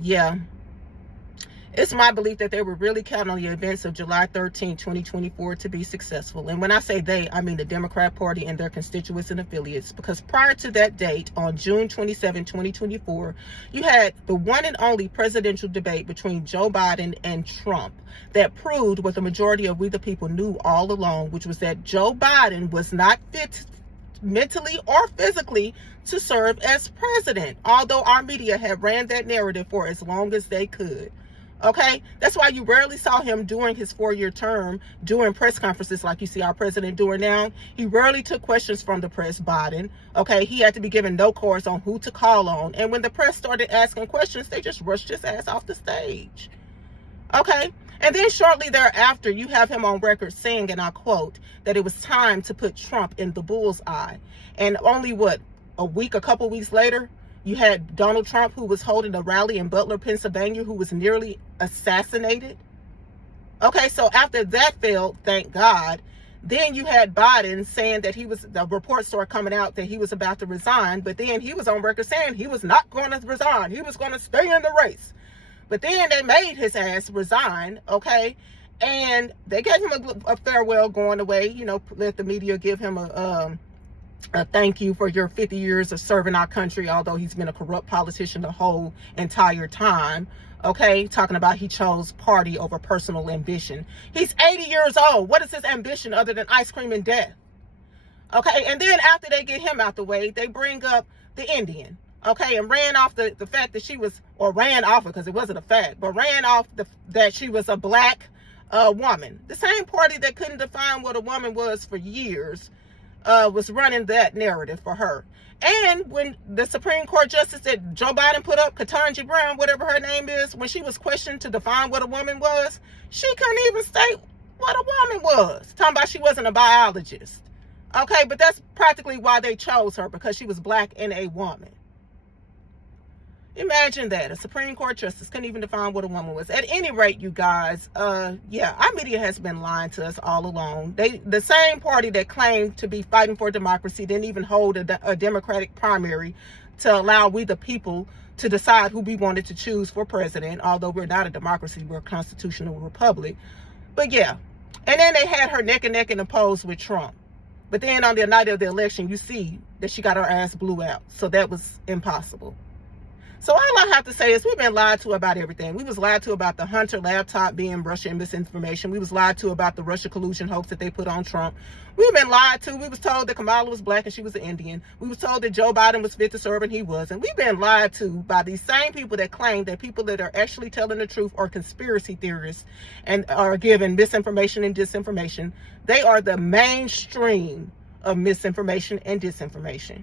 Yeah. It's my belief that they were really counting on the events of July 13, 2024 to be successful. And when I say they, I mean the Democrat Party and their constituents and affiliates. Because prior to that date, on June 27, 2024, you had the one and only presidential debate between Joe Biden and Trump that proved what the majority of we the people knew all along, which was that Joe Biden was not fit mentally or physically to serve as president, although our media had ran that narrative for as long as they could. Okay, that's why you rarely saw him during his 4-year term doing press conferences like you see our president doing now. He rarely took questions from the press, Biden. Okay, he had to be given no course on who to call on. And when the press started asking questions, they just rushed his ass off the stage. Okay, and then shortly thereafter, you have him on record saying, and I quote, that it was time to put Trump in the bull's eye. And only a couple weeks later, you had Donald Trump, who was holding a rally in Butler, Pennsylvania, who was nearly assassinated. Okay, so after that failed, thank God, then you had Biden saying that the reports started coming out that he was about to resign, but then he was on record saying he was not going to resign. He was going to stay in the race. But then they made his ass resign, okay? And they gave him a farewell going away, let the media give him a thank you for your 50 years of serving our country, although he's been a corrupt politician the whole entire time. Okay, talking about he chose party over personal ambition. He's 80 years old. What is his ambition other than ice cream and death? Okay, and then after they get him out the way, they bring up the Indian. Okay, and ran off the fact that she was, or ran off it because it wasn't a fact, but ran off that she was a black woman. The same party that couldn't define what a woman was for years was running that narrative for her. And when the Supreme Court justice that Joe Biden put up, Ketanji Brown, whatever her name is, when she was questioned to define what a woman was, she couldn't even state what a woman was. Talking about she wasn't a biologist. Okay, but that's practically why they chose her, because she was black and a woman. Imagine that. A Supreme Court justice couldn't even define what a woman was. At any rate, you guys, yeah, our media has been lying to us all along. The same party that claimed to be fighting for democracy didn't even hold a Democratic primary to allow we the people to decide who we wanted to choose for president, although we're not a democracy, we're a constitutional republic. But yeah, and then they had her neck and neck in the polls with Trump. But then on the night of the election, you see that she got her ass blew out. So that was impossible. So all I have to say is we've been lied to about everything. We was lied to about the Hunter laptop being Russia and misinformation. We was lied to about the Russia collusion hoax that they put on Trump. We've been lied to. We was told that Kamala was black and she was an Indian. We was told that Joe Biden was fit to serve and he wasn't. We've been lied to by these same people that claim that people that are actually telling the truth are conspiracy theorists and are giving misinformation and disinformation. They are the mainstream of misinformation and disinformation.